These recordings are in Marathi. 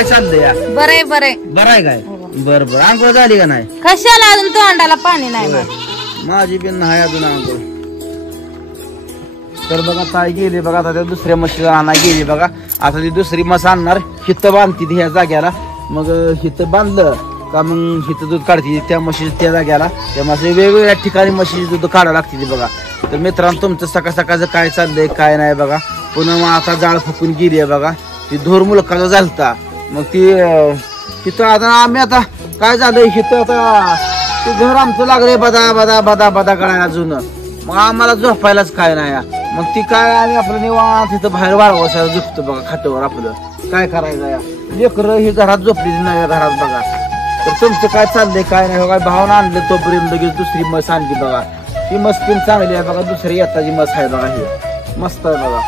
काय चाललंय? बरंय बरंय बरं काय? बर बर. आंघोळ झाली का नाही? कशाला अजून तोंडाला पाणी नाही माझी बिन नाही अजून आंघोळ. तर बघा ताई गेली बघा, आता त्या दुसऱ्या म्हशीला आणा गेली बघा. आता ती दुसरी म्हस आणणार, हिथं बांधती ती ह्या जाग्याला. मग हिथं बांधलं का मग हिथं दूध काढते त्या म्हशीचं त्या जाग्याला. त्या म्हशी वेगवेगळ्या ठिकाणी म्हशीचं दूध काढावं लागते ती बघा. तर मित्रांनो तुमचं सकाळ सकाळचं काय चाललंय काय नाही बघा. पुन्हा मग आता जाळ फुकून गेली आहे बघा. ती धोर मुलकाचा झालता. मग ती तिथं आता आम्ही आता काय झालंय हिथं आता ते घर आमचं लागलंय बदा बदा बदा बदा करायला अजून. मग आम्हाला झोपायलाच काय नाही. मग ती काय आम्ही आपलं निवांत तिथं बाहेर वाळवासायला झोपतो बघा खात्यावर. आपलं काय करायचं या लेकरं ही घरात झोपली नाही घरात बघा. तर तुमचं काय चाललंय काय नाही बघा. भावना आणलं तोपर्यंत लगेच दुसरी म्हस आणली बघा. ती म्हस पण चांगली आहे बघा. दुसरी येताची म्हस आहे बघा. ही मस्त आहे बघा.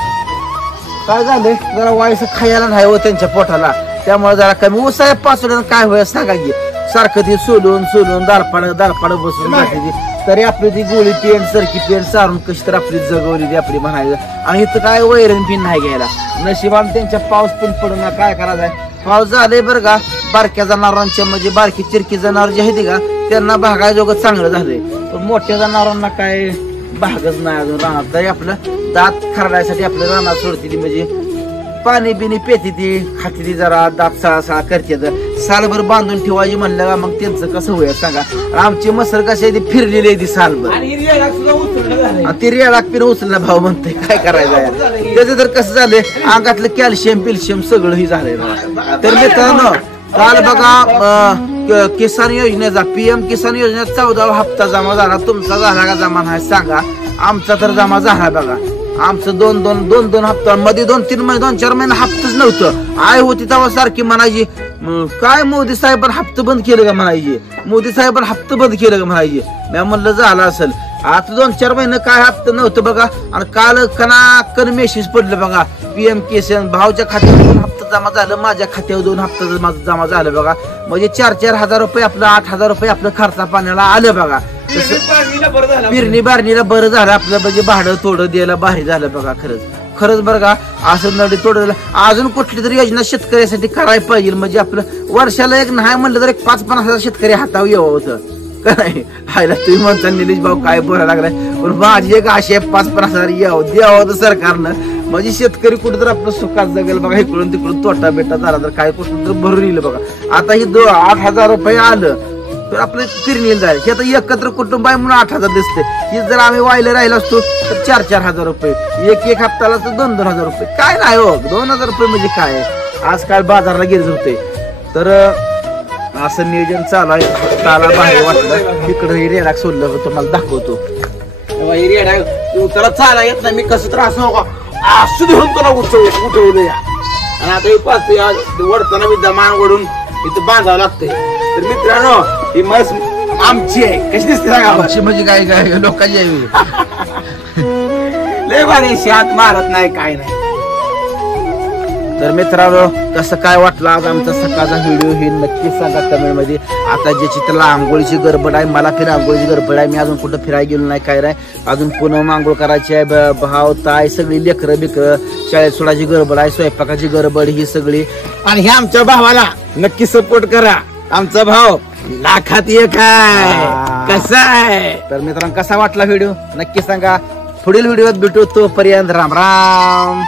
काय झालंय जरा वायस खायला नाही हो त्यांच्या पोटाला. त्यामुळे जरा कमी उसाय पाचून काय होय सांगा की. सारखं ती सोलून सोलून दारपाड बसून जाते. तरी आपली ती गोळी पेंट सरकी पेंट सारून कशी तर आपली जगवली ती आपली म्हणायचं. आणि इथं काय वैरण पिन नाही घ्यायला. नशिबान त्यांच्या पाऊस पण पडून ना काय करायचंय. पाऊस झाले बरं का. बारक्या जनावरांच्या म्हणजे बारकी चिरकी जनावर जे आहेत का त्यांना भागायजोगं चांगलं झालंय. पण मोठ्या जनावरांना काय भागच नाही अजून राहणार. तरी आपलं दात खरडायसाठी आपलं रानात सोडते ती म्हणजे पाणी बिनी पेती ती खाती ती जरा दात सळा करते. सालभर बांधून ठेवायची म्हणलं का मग त्यांचं कसं होईल सांगा. आमची मसर कशी आहे ती फिरलेली आहे ती सालभर. ती रेळाक पिन उचलला भाऊ म्हणते काय करायचं. त्याचं तर कसं झालंय अंगातलं कॅल्शियम सगळं ही झालंय. तर मित्रांनो काल बघा किसान योजनेचा PM किसान योजनेचा 14वा हप्ता जमा झाला. तुमचा झाला का जमा नाही सांगा. आमचा तर जमा झाला बघा. आमचं दोन हप्त्यांमध्ये 2-4 महिने हप्ताच नव्हतं. आय होती तेव्हा सारखी म्हणायची काय मोदी साहेबांनी हप्ता बंद केलं का म्हणायची. मोदी साहेबांनी हप्ता बंद केलं का म्हणायची. मी म्हणलं झालं असेल. आता 2-4 महिने काय हप्ता नव्हतं बघा. आणि काल कनाकन मेसेज पडलं बघा. PM किसान भाऊच्या खात्यावर 2 हप्ता जमा झालं. माझ्या खात्यावर 2 हप्ता जमा झालं बघा. म्हणजे 4-4 हजार रुपये आपलं 8,000 रुपये आपलं खर्चा पाण्याला आलं बघा. पिरणी बारणीला बरं झालं आपलं म्हणजे भाडं थोडं द्यायला भारी झालं बघा. खरंच बरं का. असं नडी तोडलं अजून कुठली तरी योजना शेतकऱ्यासाठी करायला पाहिजे. म्हणजे आपलं वर्षाला एक नाही म्हणलं तर एक 5-50 हजार शेतकरी हातावर यावं होतं का नाही. हायला तुम्ही म्हणता निलेश भाऊ काय बोलायला लागलाय. पण माझी एक अशी 5-50 हजार द्यावं होतं सरकारनं. म्हणजे शेतकरी कुठं तर आपलं सुखात जगेल बघा. इकडून तिकडून तोटा बेटा झाला तर काय कुठं तर भरून येईल बघा. आता ही 8,000 रुपये आलं तर आपलं फिरणीला जाईल. हे आता एकत्र कुटुंब आहे म्हणून 8,000 दिसते. ही जर आम्ही वायला राहिलो असतो तर 4-4 हजार रुपये. एक हप्ताला तर 2-2 हजार रुपये. काय नाही हो 2,000 रुपये म्हणजे काय. आजकाल बाजारला गेले होते. तर असं नियोजन चालू आहे. त्याला बाहेर वाटलं इकडं ही रेडाक सोडलं तुम्हाला दाखवतो. त्याला चाला येत नाही. मी कसं त्रास नको असू देऊन तुला उठवलं या. आणि आता हे पाच वडताना मी दमान वडून इथं बांधावं लागतंय. तर मित्रांनो ही म्हस आमची आहे. कशी दिसते सांगा. आमची म्हणजे काय काय लोकांची आहे. लय भारी शांत मारत नाही काय नाही. तर मित्रांनो कसं काय वाटलं आज आमचा सकाळचा व्हिडिओ हे नक्की सांगा कमेंट मध्ये. आता ज्याची त्याला आंघोळीची गडबड आहे मला फिर आंघोळीची गडबड आहे. मी अजून कुठं फिरायला गेलो नाही काय नाही. अजून पुन्हा आंघोळ करायची आहे. भाव ताई सगळी लेकरं बिकरं शाळेत सोडायची गडबड आहे. स्वयंपाकाची गडबड ही सगळी. आणि हे आमच्या भावाला नक्की सपोर्ट करा. आमचा भाव लाखात एक आहे. कसा आहे. तर मित्रांनो कसा वाटला व्हिडिओ नक्की सांगा. पुढील व्हिडिओत भेटू. तोपर्यंत राम राम.